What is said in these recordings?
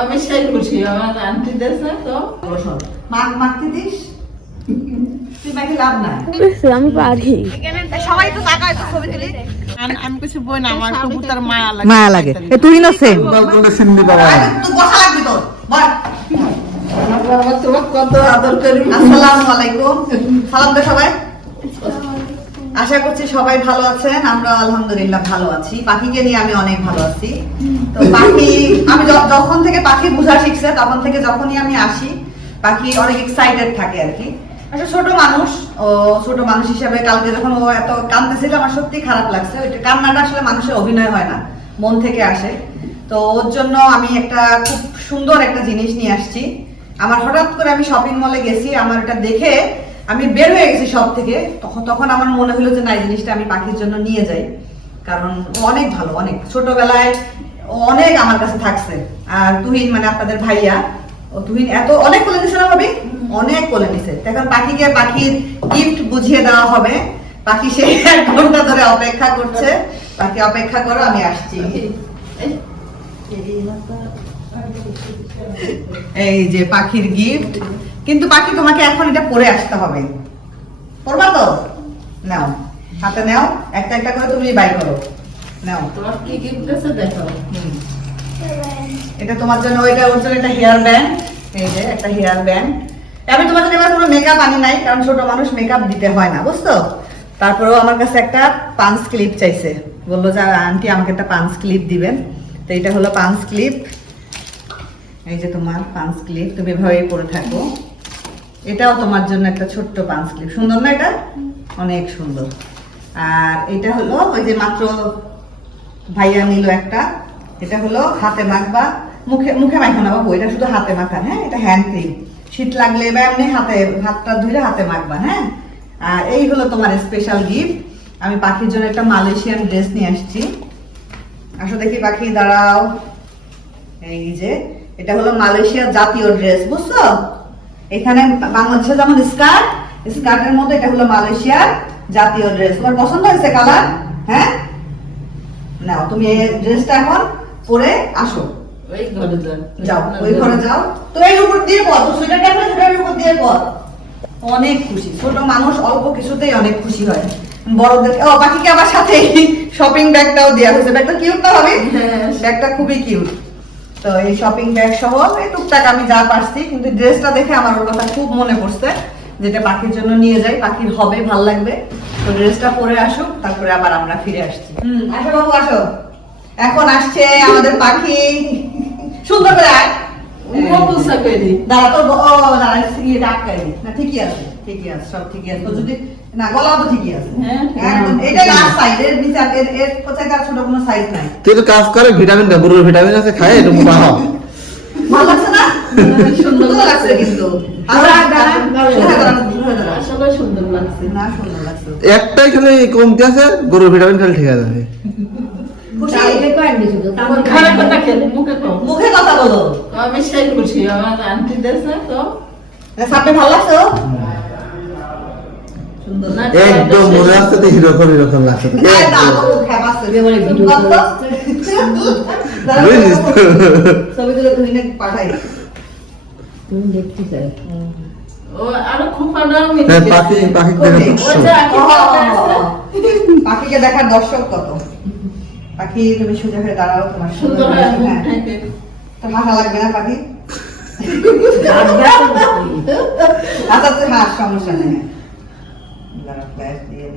আমি সেই খুশি আমার আন্টি দেশে তো। মাখ মাখতে দিস? তুই মাখে লাভ নাই। আমি পারি। সবাই তো তাকায় তো ছবি তুলি। আমি কিছু বই না আমার কবুতর মায়া লাগে। মায়া লাগে। এ তুই না সেম বালকনে সিন্দি বাবা তুই বসা লাগবি তোর। বল। তোমার কত আদর করি। আসসালামু আলাইকুম। সালাম দে সবাই। আশা করছি সবাই ভালো আছেন আমরা আলহামদুলিল্লাহ ভালো আছি। পাখিকে নিয়ে আমি অনেক ভালো আছি। তো পাখি আমি যখন থেকে পাখি বোঝা শিখছে তখন থেকে যখনই আমি আসি পাখি অনেক এক্সাইটেড থাকে আর কি। একটা ছোট মানুষ ও ছোট মানুষ হিসাবে কালকে যখন ও এত কাঁদতেছিল আমার সত্যি খারাপ লাগছে। ওইটা কান্নাটা আসলে মানুষের অভিনয় হয় না মন থেকে আসে। তো ওর জন্য আমি একটা খুব সুন্দর একটা জিনিস নিয়ে আসছি। আমার হঠাৎ করে আমি শপিং মলে গেছি আমার এটা দেখে আমি বের হয়ে গেছি সব থেকে। তখন তখন আমার মনে হলো যে, না, এই জিনিসটা আমি পাখির জন্য নিয়ে যাই। কারণ অনেক ভালো, অনেক। ছোটবেলায় অনেক আমার কাছে থাকছে। আর তুহিন মানে আপনাদের ভাইয়া, ও তুহিন এত, অনেক কোলে নিছে না ভাবি? অনেক কোলে নিছে এখন পাখিকে পাখির গিফট বুঝিয়ে দেওয়া হবে। পাখি সেই এক ঘণ্টা ধরে অপেক্ষা করছে। পাখি, অপেক্ষা করো, আমি আসছি। এই যে পাখির গিফট কিন্তু বাকি তোমাকে এখন এটা পরে আসতে হবে। পরবা তো? নাও। হাতে নাও। একটা একটা করে তুমি বাই করো। নাও। তোমার কি গিফট আছে দেখো? এটা তোমার জন্য ওইটা ওর জন্য একটা হেয়ার ব্যান্ড। এই যে একটা হেয়ার ব্যান্ড। আমি জন্য এবার কোনো মেকআপ আনি নাই কারণ ছোট মানুষ মেকআপ দিতে হয় না বুঝছ? তারপরেও আমার কাছে একটা পাঞ্চ ক্লিপ চাইছে। বলল যে আন্টি আমাকে একটা পাঞ্চ ক্লিপ দিবেন। তো এটা হলো পাঞ্চ ক্লিপ। এই যে তোমার পাঞ্চ ক্লিপ তুমি এভাবেই পরে থাকো। এটাও তোমার জন্য একটা ছোট্ট পাঞ্চ ক্লিপ। সুন্দর না এটা? অনেক সুন্দর। আর এটা হলো ওই যে মাত্র ভাইয়া নিল একটা। এটা হলো হাতে মাখবা। মুখে মুখে মাখো না বাবু, এটা শুধু হাতে মাখা হ্যাঁ? এটা হ্যান্ড ক্রিম শীত লাগলে বা এমনি হাতে, হাতটা ধুলে হাতে মাখবা হ্যাঁ? আর এই হলো তোমার স্পেশাল গিফট আমি পাখির জন্য একটা মালয়েশিয়ান ড্রেস নিয়ে আসছি। আসো দেখি পাখি, দাঁড়াও। এই যে, এটা হলো মালয়েশিয়ার জাতীয় ড্রেস বুঝছ? এখানে বাংলাদেশে যেমন স্কার্ট স্কার্টের মধ্যে এটা হলো মালয়েশিয়ার জাতীয় ড্রেস তোমার পছন্দ হয়েছে কালার? হ্যাঁ? নাও তুমি এই ড্রেসটা এখন পরে আসো। ওই ঘরে যাও। ওই ঘরে যাও। তো এই উপর দিয়ে পর সোয়েটারটা পরে সোয়েটারের উপর দিয়ে পর। অনেক খুশি। ছোট মানুষ অল্প কিছুতেই অনেক খুশি হয়। বড়দের ও বাকিকে আবার সাথে শপিং ব্যাগটাও দেওয়া হয়েছে। ব্যাগটা কিউট না হবে? হ্যাঁ। ব্যাগটা খুবই কিউট তো এই শপিং ব্যাগ সহ এই টুকটাক আমি যা পারছি কিন্তু ড্রেসটা দেখে আমার ওর কথা খুব মনে পড়ছে যেটা পাখির জন্য নিয়ে যাই পাখির হবে ভালো লাগবে। তো ড্রেসটা পরে আসুক তারপরে আবার আমরা ফিরে আসছি। হুম আসো বাবু আসো। এখন আসছে আমাদের পাখি। সুন্দর করে আয়। দাঁড়া তো ও দাঁড়া ইয়ে আটকাই না ঠিকই আছে ঠিকই আছে সব ঠিকই আছে। তো যদি না গলা তো ঠিকই আছে। হ্যাঁ। একদম এটা লাস্ট সাইড এর নিচে এর এর কোথায় তার ছোট কোনো সাইজ নাই। তুই তো কাজ করে ভিটামিন দে গরুর ভিটামিন আছে খায় এটা মোটা হও ভালো লাগছে না? সুন্দর লাগছে কিন্তু। আর আর দাঁড়া দাঁড়া, দাঁড়া। আসলে সুন্দর লাগছে। না সুন্দর লাগছে। একটাই খালি কমতি আছে গরুর ভিটামিন খালি ঠিক আছে। খুশি? আমার ঘরে কথা খেলে মুখে কথা বলো। আমি সেই খুশি আমার আন্টি দেশে তো। সামনে ভালো লাগছে ও? সুন্দর না একদম মনে আসছে তো হিরো করে এরকম লাগছে তুমি হ্যাঁ, পাখি পাখি দেখে ওকে, খুব ওই সুন্দর। যে আঁকি কাটা আছে। পাখিকে দেখার দর্শক কত? পাখি তুমি সোজা হয়ে দাঁড়াও তোমার সুন্দর হয় হ্যাঁ। তো লাগবে না পাখি? আচ্ছা হাস সমস্যা নেই। দিয়ে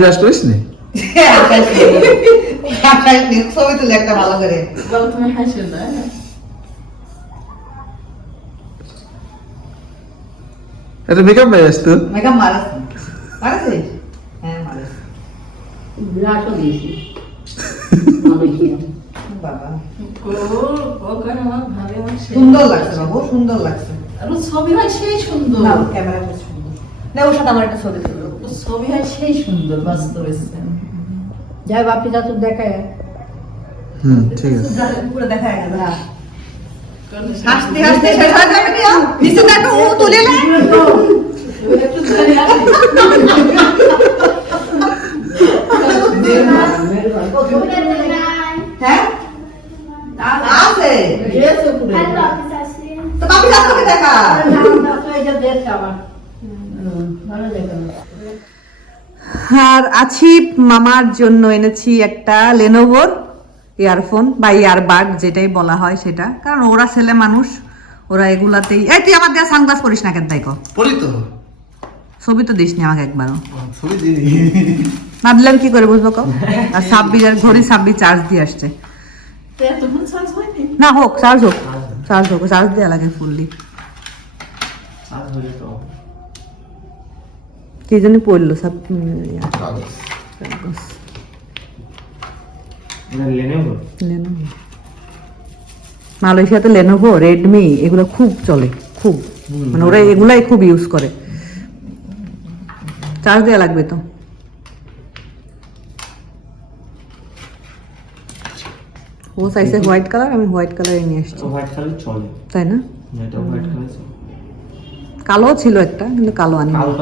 ব্রাশ করিস নি? আকাশ দিয়ে দিই। আকাশ দিয়ে ছবি তুলে একটা ভালো করে। তুমি হাসো না। এটা মেকআপ মেরে আসতো। মেঘা মারাস মারাছিস? হ্যাঁ মারাস। সেই সুন্দর লাগছে বাবু সুন্দর লাগছে। আর ছবি হয় সেই সুন্দর। সুন্দর না ওর সাথে আমার একটা ছবি তুলো ওর ছবি হয় সেই সুন্দর বাস্তবে যাই বাপি চাচু দেখায়। হুম ঠিক আছে। পুরো দেখা গেল হাসতে হাসতে শেষ হয়ে যাবে না নিচে তো একটা উ তুলে না একটু ধরে আসি। হ্যাঁ ড্রেস উপরে তো বাপি শাশুড়ি দেখা। এটা ড্রেস আমার হুম, ভালো দেখো আর আছি মামার জন্য এনেছি একটা লেনোভোর ইয়ারফোন বা ইয়ারবাড যেটাই বলা হয় সেটা। কারণ ওরা ছেলে মানুষ ওরা এগুলাতেই এই তুই আমার দেওয়া সানগ্লাস পরিস না কেন তাই কো তো। ছবি তো দিস নি আমাকে একবারও। ছবি দিই না দিলে আমি কি করে বুঝব কো? আর ছাব্বিশ আর ঘড়ি ছাব্বিশ চার্জ দিয়ে আসছে। চার্জ না হোক চার্জ হোক। চার্জ হোক চার্জ দেওয়া লাগে ফুললি কি জানি পড়ল সব মালয়েশিয়াতে লেনোভো রেডমি এগুলো খুব চলে খুব। মানে ওরা এগুলাই খুব ইউজ করে। চার্জ দেওয়া লাগবে তো। ও চাইছে হোয়াইট কালার আমি হোয়াইট কালারে নিয়ে আসছি। হোয়াইট কালার চলে। তাই না? এটা হোয়াইট কালার কালো ছিল একটা কিন্তু কালো আনি ভালো।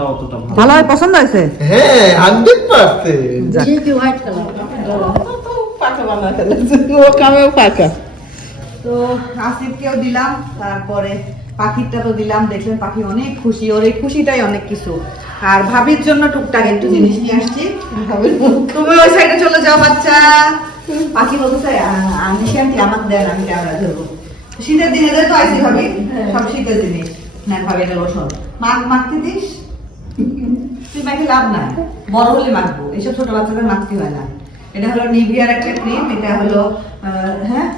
হয় পছন্দ হয়েছে? হ্যাঁ হান্ড্রেড পার্সেন্ট। তো আসিফকেও দিলাম তারপরে পাখিরটা তো দিলাম দেখলেন পাখি অনেক খুশি ওর এই খুশিটাই অনেক কিছু। আর ভাবির জন্য টুকটাক একটু জিনিস নিয়ে আসছি। তুমি ওই সাইডে চলে যাও বাচ্চা। পাখি বলতেছে "আ- আমি আন্টি আমাকে দেন আমি ক্যামেরা ধরবো। শীতের দিনে তো আইসি ভাবি সব শীতের জিনিস না ভাবি এটা রসুন মাখ মাখতে দিস? তুই মাখে লাভ নাই। বড় হলে মাখবো এসব ছোট বাচ্চাদের মাখতে হয় না। এটা হলো নিভিয়ার একটা ক্রিম এটা হলো হ্যাঁ?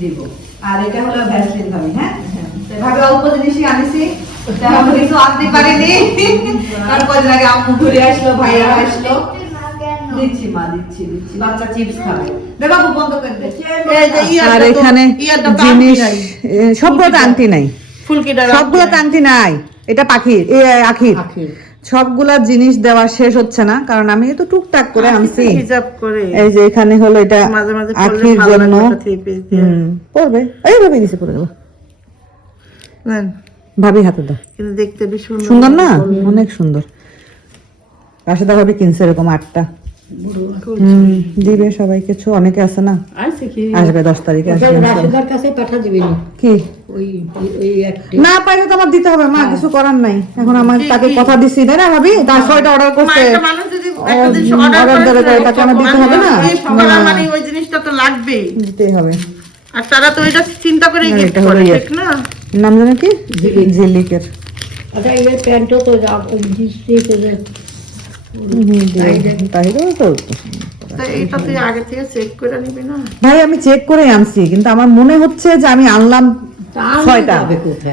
দিব। আর এটা হলো ভ্যাসলিন ভাবি হ্যাঁ? ভাবে অল্প জিনিসই আনিছি। তেমন কিছু আনতে পারিনি। কারণ কদিন আগে আম্মু ঘুরে আসলো ভাইয়া আসলো। দিচ্ছি মা দিচ্ছি দিচ্ছি। বাচ্চা চিপস খাবে। দে বাবু বন্ধ করে দে। আর এখানে জিনিস এ, সবগুলোতে আংটি নাই। সবগুলোতে আংটি নাই। এটা পাখির এ আখির। সবগুলা জিনিস দেওয়া শেষ হচ্ছে না কারণ আমি তো টুকটাক করে আনছি। এই যে এখানে হলো এটা আখির জন্য। পড়বে এই ভাবে দিছে পড়ে গেল। ভাবি হাতে দাও। কিন্তু দেখতে বেশ সুন্দর। না? অনেক সুন্দর। রাশেদা ভাবি কিনছে এরকম আটটা। দিবে সবাইকে ছো অনেকে আছে না? আসবে দশ তারিখে কাছে না কি? ওই ওই একটা। না পাইলে তো আমার দিতে হবে। মা কিছু করার নাই। এখন আমার তাকে কথা তাই না ভাবি? তার ছয়টা অর্ডার মা, করছে। একটা মানুষ যদি একটা জিনিস উম, order order করে, করে, তাকে আমার দিতে হবে না? না। মানে ওই জিনিসটা তো লাগবেই। দিতেই হবে। আর তারা তো এটা চিন্তা করে গিফট করে ইয়ে। ঠিক না? নাম জানো কি? ঝিলিকের আচ্ছা এই প্যান্টও তো যা ওই জিনিসটি ভাই আমি চেক করে আনছি কিন্তু আমার মনে হচ্ছে যে আমি আনলাম ছয়টা।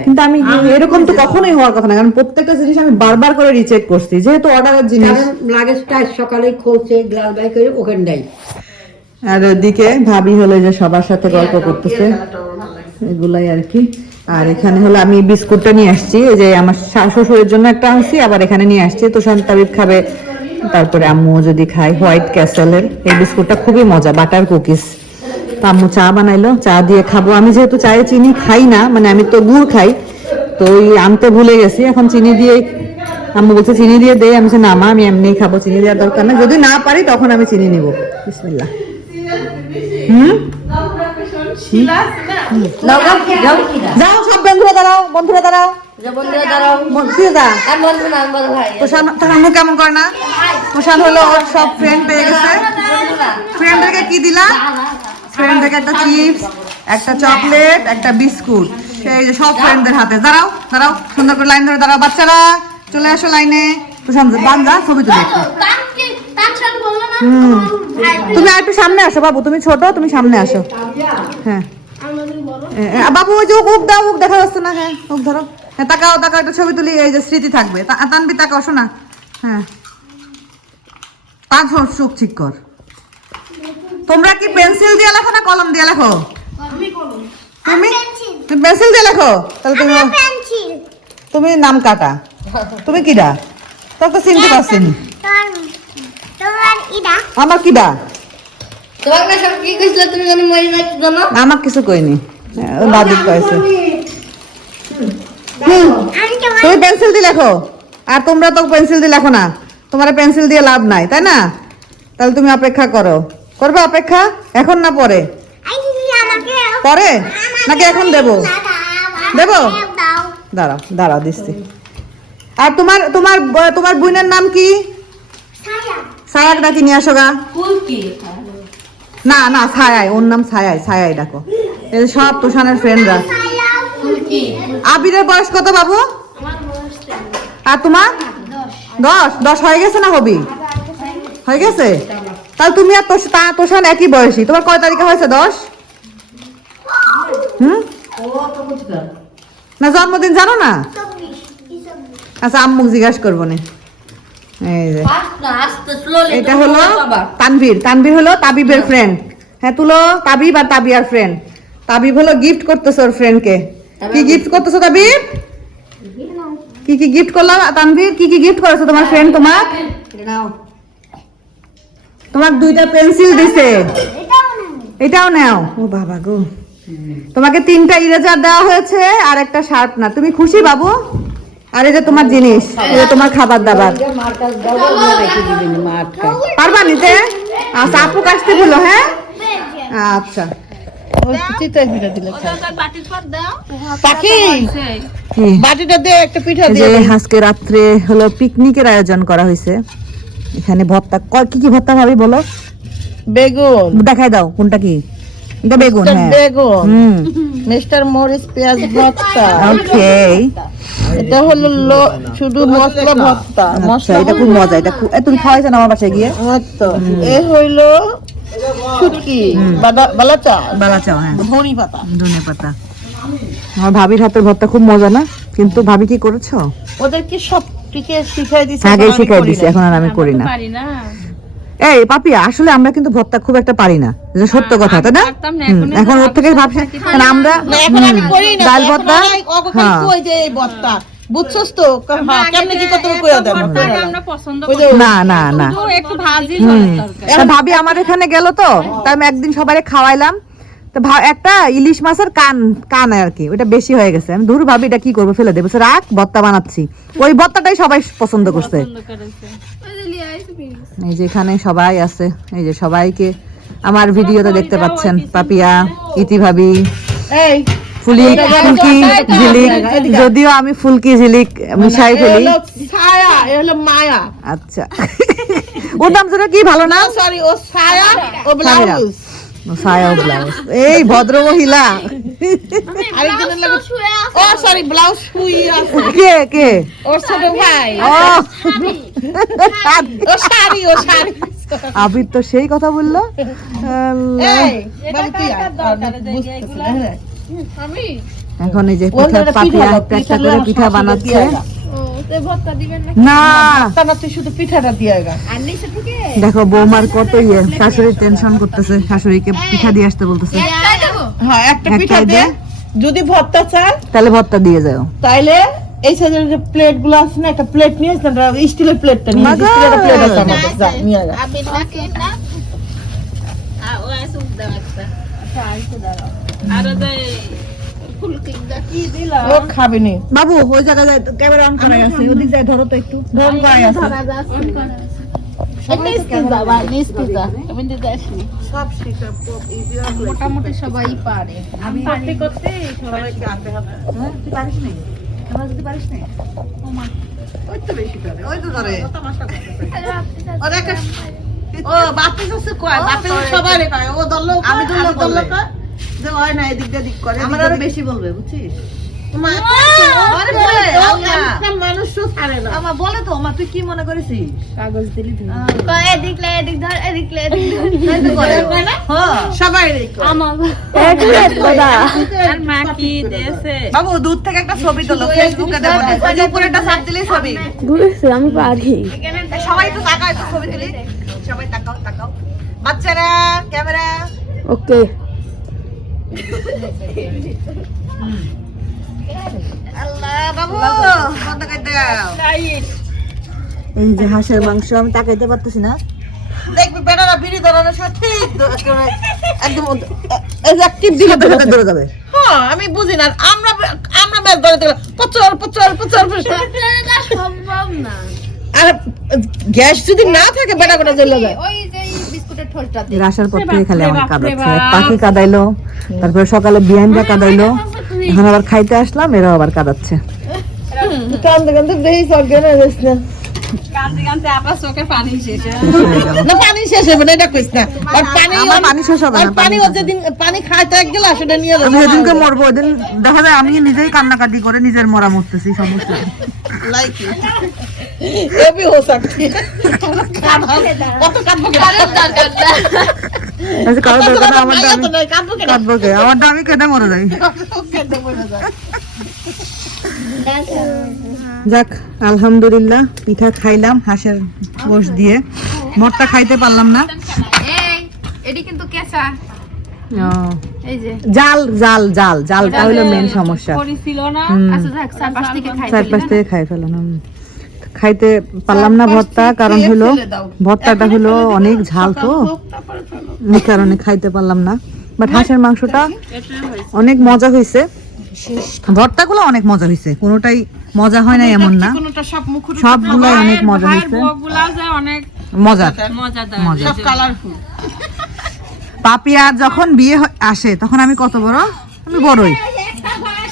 কিন্তু আমি এরকম তো কখনোই হওয়ার কথা না কারণ প্রত্যেকটা জিনিস আমি বারবার করে রিচেক করছি যেহেতু অর্ডারের জিনিস। লাগেজটা সকালে খুলছে গ্লাস বাই করে আর ওদিকে ভাবি হলো যে সবার সাথে গল্প করতেছে। এগুলাই আর কি। আর এখানে হলো আমি বিস্কুটটা নিয়ে আসছি এই যে আমার শ্বশুরের জন্য একটা আনছি আবার এখানে নিয়ে আসছি। তো সন্তাবিদ খাবে তারপরে আম্মু যদি খায় হোয়াইট ক্যাসেলের এই বিস্কুটটা খুবই মজা বাটার কুকিজ। তো আম্মু চা বানাইলো চা দিয়ে খাব। আমি যেহেতু চায়ে চিনি খাই না মানে আমি তো গুড় খাই তো ওই আনতে ভুলে গেছি। এখন চিনি দিয়ে আম্মু বলছে চিনি দিয়ে দে। আমি বলছি, না মা আমি এমনিই খাব চিনি দেওয়ার দরকার না যদি না পারি তখন আমি চিনি নিব। বিসমিল্লাহ। হুম? যাও বন্ধুরা দাঁড়াও বন্ধুরা দাঁড়াও। বন্ধুরা তোষান তোর কেমন করে না? তোষান হলো ওর সব ফ্রেন্ড পেয়ে গেছে। ফ্রেন্ডদেরকে কি দিলা? ফ্রেন্ডদেরকে একটা চিপস একটা চকলেট একটা বিস্কুট সেই যে সব ফ্রেন্ডদের হাতে। দাঁড়াও দাঁড়াও সুন্দর করে লাইন ধরে দাঁড়াও। বাচ্চারা চলে আসো লাইনে তোষান বান্দা ছবি তুলে। তুমি আর একটু সামনে আসো বাবু তুমি ছোট তুমি সামনে আসো। হ্যাঁ। বাবু ওই যে ওক দাও ওক দেখা যাচ্ছে না হ্যাঁ ওক ধরো। হ্যাঁ তাকাও তাকাও একটা ছবি তুলি এই যে স্মৃতি থাকবে। তা- তানবি তাকাও শোনা। হ্যাঁ। পাঁচ চোখ ঠিক কর। তোমরা কি পেন্সিল দিয়ে লেখো না কলম দিয়ে লেখো? তুমি? তুমি পেন্সিল দিয়ে লেখো? তাহলে তুমি তুমি নাম কাটা। তুমি কিডা? তোর তো চিনতে পারছি না। আমার কিডা? আমার কিছু কইনি। দাদি কয়েছে হুম, তুমি পেন্সিল দিয়ে লেখো। আর তোমরা তো পেন্সিল দিয়ে লেখো না। তোমার পেন্সিল দিয়ে লাভ নাই তাই না? তাহলে তুমি অপেক্ষা করো। করবে অপেক্ষা? এখন না পরে? পরে? নাকি এখন দেবো? দেবো? দাঁড়াও দাঁড়াও দিচ্ছি। আর তোমার তোমার তোমার বোনের নাম কি? সায়াক। ডাকি নিয়ে আসো গা? না না ছায়াই ওর নাম ছায়াই ছায়াই ডাকো। এই সব তোষানের ফ্রেন্ডরা আবিরের বয়স কত বাবু? আর তোমার? দশ। দশ হয়ে গেছে না হবি? হয়ে গেছে? তাহলে তুমি আর তা- তোষান একই বয়সী। তোমার কয় তারিখে হয়েছে দশ? হুম? না জন্মদিন জানো না? আচ্ছা আম্মুক জিজ্ঞাসা করব না। এটা হলো তানভীর। তানভীর হলো তাবিবের ফ্রেন্ড হ্যাঁ তুলো তাবিব আর তাবিয়ার ফ্রেন্ড তাবিব হলো গিফট করতেছে ওর ফ্রেন্ডকে কি। গিফট করতেছো তাবিব? কি কি গিফট করলাম তানভীর? কি কি গিফট করেছ তোমার ফ্রেন্ড তোমার? তোমার দুইটা পেন্সিল দিছে। এটাও নাও। ও বাবা গো। তোমাকে তিনটা ইরেজার দেওয়া হয়েছে আর একটা শার্পনার তুমি খুশি বাবু? আর তোমার জিনিস তোমার খাবার দাবার। পারবা নিতে? আচ্ছা আপু কাছতে বলো হ্যাঁ? আচ্ছা। আজকে রাত্রে হলো পিকনিকের আয়োজন করা হয়েছে। এখানে ভর্তা ক- কি কি ভর্তা ভাবি বলো? বেগুন। দেখাই দাও কোনটা কি? এটা বেগুন হ্যাঁ বেগুন হুম মিস্টার মরিচ পেঁয়াজ ভর্তা ওকে এটা হলো শুধু মশলা ভর্তা। আচ্ছা এটা খুব মজা এটা খুব তুমি খাওয়াইছো আমার বাসায় গিয়ে? আমার তো এ হইল শুটকি বাদা- বালাচা। হ্যাঁ। ধনি পাতা। ধনে পাতা। আমার ভাবির হাতের ভর্তা খুব মজা না? কিন্তু ভাবি কি করেছ? ওদেরকে সব টিকে শিখাই দিছে আগে শিখাই দিছি এখন আর আমি করি না। এই পাপি আসলে আমরা কিন্তু ভর্তা খুব একটা পারি না। এটা সত্য কথা তাই না? এখন ওর থেকে ভাবছি কারণ আমরা ডাল ভর্তা? হ্যাঁ। যে ভর্তা? বুঝছস তো? হ্যাঁ কেমনে কি করতে কইয়া দেন? না না না। ভাবি আমার এখানে গেল তো তাই আমি একদিন সবাই খাওয়াইলাম। একটা ইলিশ মাছের কান কান আর কি ওটা বেশি হয়ে গেছে। আমি ধুর ভাবি এটা কি করব ফেলে দেবো। রাখ ভর্তা বানাচ্ছি। ওই ভর্তাটাই সবাই পছন্দ করছে। এই যে এখানে সবাই আছে এই যে সবাইকে আমার ভিডিওতে দেখতে পাচ্ছেন পাপিয়া ইতিভাবি এই ফুলি ফুলকি ঝিলিক যদিও আমি ফুলকি ঝিলিক মিশাই ফেলি আচ্ছা। ওর নাম যেন কি ভালো না সরি ও ছায়া ও ব্লাউজ। সায়া ব্লাউজ। এই ভদ্র মহিলা ও সরি ব্লাউজ কে কে? ওর ছোট ভাই। ও। ও শাড়ি ও শাড়ি। আবির তো সেই কথা বলল। না, হ্যাঁ। এখন এই যে পিঠা একটা করে পিঠা বানাচ্ছে। না। না তুই শুধু পিঠাটা দিয়ে দেখো বৌমার কত ইয়ে শাশুড়ি টেনশন করতেছে শাশুড়িকে পিঠা দিয়ে আসতে বলতেছে। হ্যাঁ একটা পিঠা দে। দে। যদি ভর্তা চান তাহলে ভর্তা দিয়ে যাও। তাইলে এই সাইজের যে প্লেটগুলো আছে না একটা প্লেট নিয়ে আসলাম স্টিলের প্লেটটা নিয়ে! স্টিলের প্লেট আছে আমাদের যা নিয়ে যা ও খাবে নি বাবু ওই জায়গায় ক্যামেরা অন করা আছে ওদিক যায় ধরো তো একটু। ধরুন করা আছে। মোটামুটি সবাই পারে। হ্যাঁ, তুই পারিস নি? আমার যদি পারিস নি? ওই তো ধরে। ও দেখ ও বাপি কাছে কয়? ও দল্লো আমি দল্লো দল্লো বলবে। কয়? যে হয় না এদিক দিয়ে দিক করে আমার আরও বেশি বলবে বুঝছিস? মা- আরে বলে, ও আল্লাহ। একটা মানুষও ছাড়ে না। আমার বলে তো মা তুই কি মনে করেছিস? কাগজ দিলি এদিক এদিক ধর এদিক লে এদিক ধর। তাই তো করে। ও। হ্যাঁ। সবাই রে কয়। আর মা কি দিয়েছে? বাবু দূর থেকে একটা ছবি তোলো ফেসবুকে দেবো। উপরে একটা ছবি। আমি পারি। সবাই তো তাকাও একটু ছবি তুলি। সবাই তাকাও তাকাও। বাচ্চারা ক্যামেরা। ওকে। এই যে হাঁসের মাংস আমি তাকাইতে পারতেছি না। দেখবি বেটারা বিড়ি ধরানোর একদম দিলে ধরে যাবে। হ্যাঁ আমি বুঝি না। আমরা আমরা ম্যাচ ধরে দিলাম পচর পচর পচর। সম্ভব না। আর গ্যাস যদি না থাকে বেটা বেটা জ্বলে যায়। ওই যে আসার পর থেকে খালি আমার কাঁদাচ্ছে পাখি কাদাইলো তারপরে সকালে বিয়ানটা কাঁদাইলো। এখন আবার খাইতে আসলাম এরাও আবার কাঁদাচ্ছে। কান্দে কান্দে দেই সজ্ঞান হয়ে পানি শেষ পানি শেষ হবে না এটা কইস না। আর পানি আমার পানি শেষ হবে আর না পানি ও যেদিন পানি খাইতে এক গেলাস ওটা নিয়ে আমি মরবো ওইদিন দেখা যায় আমি নিজেই কান্নাকাটি করে নিজের মরা মরতেছি সমস্যা। লাইক আচ্ছা, না, আমারটা আমি কাঁদবো কে কাঁদবো কে? আমারটা আমি কেটে মরে যাই যাক আলহামদুলিল্লাহ পিঠা খাইলাম হাঁসের গোশ দিয়ে। মরটা খাইতে পারলাম না। এটি কিন্তু কেঁচা। ও, জাল জাল জাল জালটা হলো মেন সমস্যা। হুম, আচ্ছা চারপাশ থেকে খাই চারপাশ থেকে খাই ফেলো না হুম। খাইতে পারলাম না ভর্তা কারণ হলো ভর্তাটা হলো অনেক ঝাল তো। এই কারণে খাইতে পারলাম না। বাট হাঁসের মাংসটা অনেক মজা হয়েছে ভর্তাগুলো অনেক মজা হয়েছে কোনোটাই মজা হয় না এমন না। সবগুলোই অনেক মজা হয়েছে। মজার। মজা পাপিয়ার যখন বিয়ে হয়- আসে তখন আমি কত বড়? আমি বড়ই।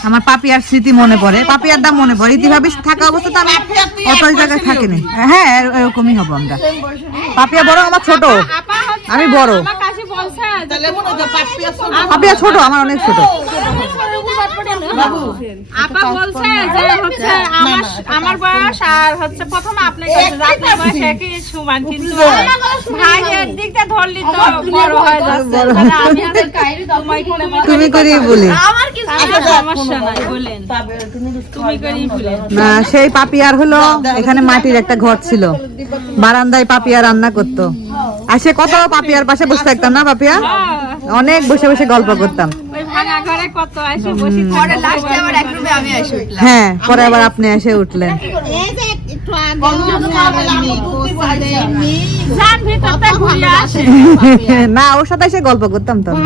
আমার পাপিয়ার স্মৃতি মনে পড়ে। পাপিয়ার দাম মনে পড়ে। ইতিভাবে থাকা অবস্থাতে আমি অত জায়গায় থাকিনি। হ্যাঁ এরকমই হব আমরা। পাপিয়া বড় আমার ছোট। আমি বড়। মনে হয় পাপিয়া ছোট। আমার অনেক ছোট। আপা বলছে যে হচ্ছে আমার আমার বয়স আর হচ্ছে প্রথমে আপনার কাছে আপনার বয়স একই সমান কিন্তু ভাইয়ের দিকটা ধরলি তো বড় হয়ে যাচ্ছে। আমি আর তোমায় করে বলছি, তুমি করেই বলি। সমস্যা নাই বলেন। তুমি করেই বলেন না সেই পাপিয়ার হলো এখানে মাটির একটা ঘর ছিল। বারান্দায় পাপিয়া রান্না করতো। আর সে কত পাপিয়ার পাশে বসে থাকতাম না পাপিয়া? অনেক বসে বসে গল্প করতাম। ভাঙা ঘরে কত এসে বসে পরে লাস্টে আবার এক রুমে আমি এসে উঠলাম। হ্যাঁ পরে আবার আপনি এসে উঠলেন। না ওর সাথে এসে গল্প করতাম তো আমি।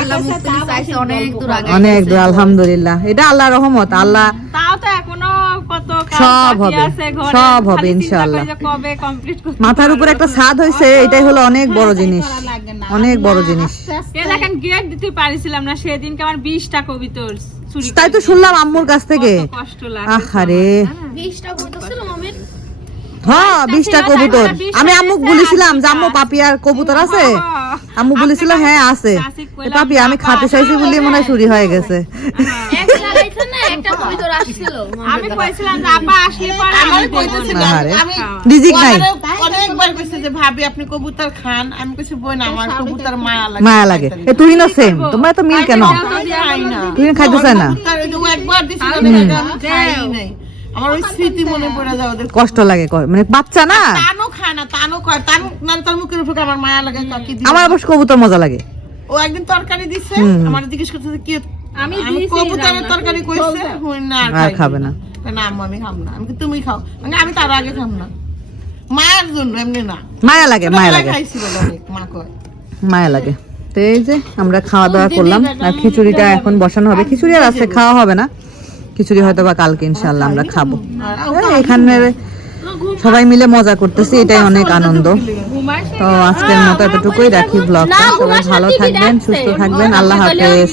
আল্লাহ মুক্তি চাইছি অনেক দূর আগে অনেক দূর আলহামদুলিল্লাহ। এটা আল্লাহ রহমত আল্লাহ তাও তো এখনও কত সব হবে, সব হবে ইনশাআল্লাহ। করি যে কবে কমপ্লিট করতে মাথার উপর একটা ছাদ হয়েছে এটাই হলো অনেক বড় জিনিস অনেক বড় জিনিস। এ দেখেন গেট দিতে পারিছিলাম না সেদিনকে আমার বিশটা কবিতর চুরি তাই তো শুনলাম আম্মুর কাছ থেকে। কত কষ্ট লাগে আহারে মামির হ্যাঁ। বিশটা কবুতর আমি আম্মুক বলেছিলাম যে আম্মু পাপিয়ার কবুতর আছে? আম্মু বলেছিল হ্যাঁ আছে। এ পাপি আমি খাতে চাইছি বলে মনে হয় চুরি হয়ে গেছে। একটা লাগাইছে না একটা কবিতর আসছিল। আমি কইছিলাম যে আপা আসলে পরে আমি আমার দেবো কইতেছিল না। আহারে। আমি রিজিক নাই অনেকবার কইছে যে ভাবি আপনি কবুতর খান। আমি কইছি বই আমার কবুতর মায়া লাগে। মায়া লাগে। এ তুই না সেম তোমরা তো মিল কেন? তুই না। কবুতর ওই যে ও একবার দিছিল না এটা আমি খাই নাই। আমার ওই স্মৃতি মনে পড়ে যায় ওদের কষ্ট লাগে মানে বাচ্চা না? খায় না তান তার মুখের উপর আমার মায়া লাগে কাকি আমার অবশ্য কবুতর মজা লাগে। ও একদিন তরকারি দিছে। আমার জিজ্ঞেস করছে কি আমি কবুতরের তরকারি কইছে না আর খাবে না। না আমি খাম না। আমি তুমি খাও। আমি তার আগে খাম না। মায়ের জন্য এমনি না। মায়া লাগে মায়া লাগে। খাইছি বলে মা কয়। মায়া লাগে। তো এই যে আমরা খাওয়া দাওয়া করলাম আর খিচুড়িটা এখন বসানো হবে। খিচুড়ি আর আছে খাওয়া হবে না। খিচুড়ি হয়তো বা কালকে ইনশাল্লাহ আমরা খাব। এখানে সবাই মিলে মজা করতেছি এটাই অনেক আনন্দ। তো আজকের মতো এতটুকুই। রাখি ব্লগটা সবাই ভালো থাকবেন সুস্থ থাকবেন। আল্লাহ হাফেজ।